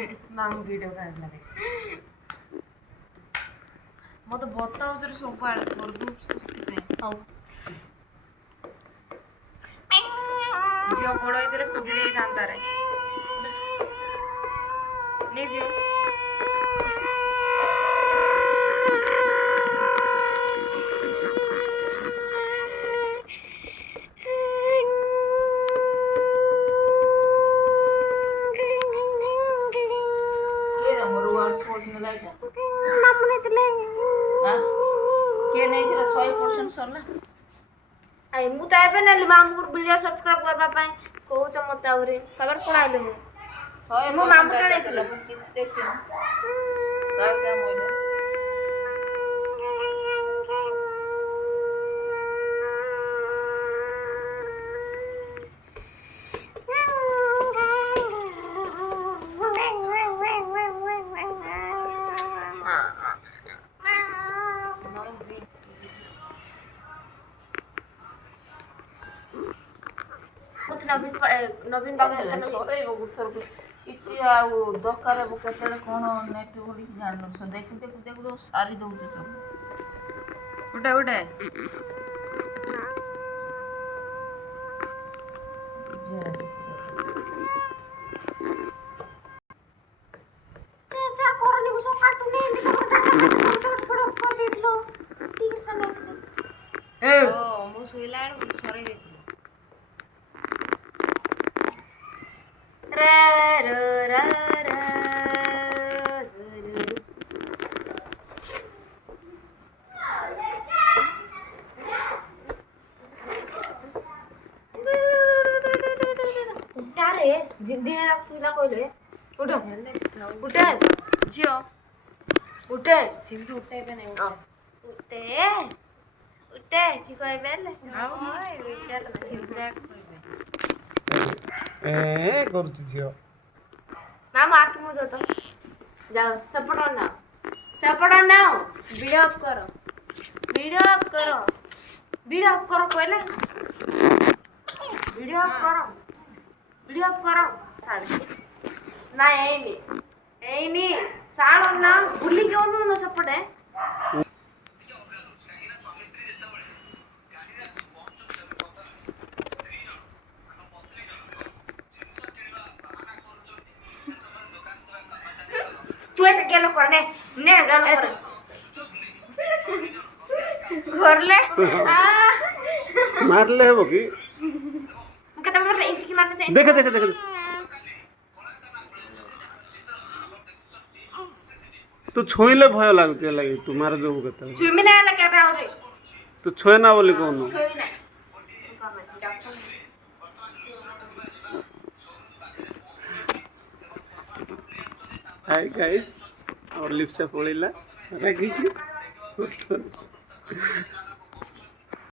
मामू वीडियो काढला मत बताओ जर सब आड़ कर दू हाउ झील बड़ होते कूदी दे था नहीं झील मु तो एबे नेली मामू वीडियो सब्सक्राइब करबा पई कहूच मते आउरे तबर कोन आइले मु मामू टा नेतिले किछ देखि काय क्या मोइले नवीन बाबू କିଛି ଆଉ ଦରକାର ହେବ କେତେବେଳେ କ'ଣ ନେଟ୍ ବୋଲିକି ଜାଣିନୁ ଦେଖୁ ଦେଖୁ ଦେଖୁ ଦେଖୁ ସାରି ଦେଉଛୁ ସବୁ ଗୋଟେ ଗୋଟେ ମୁଁ ଶୋଇଲା ବେଳକୁ ସରେଇ ଦେଇଥିଲି कहले उठ उठे झियो उठे सिंधु उठे पे नहीं उठे उठे की कहबे ले हां विचार सिंधु कहबे ए करती झियो मामा आके मुझे तो जाओ सपोर्ट ना वीडियो अप करो वीडियो अप करो कहले वीडियो अप करो साड़ी ना एनी साड़ ना भूली क्यों न सपटे तू एक गेलो करने ने गेलो करे घरले मारले हेबो की कते मारले इंती की मारने देख तू छोइले भय लागते लगे तू मार जो कते छुमी ना लगे बे और तू छोय ना बोली कोन छुई ना हाय गाइस और लिप्स पड़िला राखी की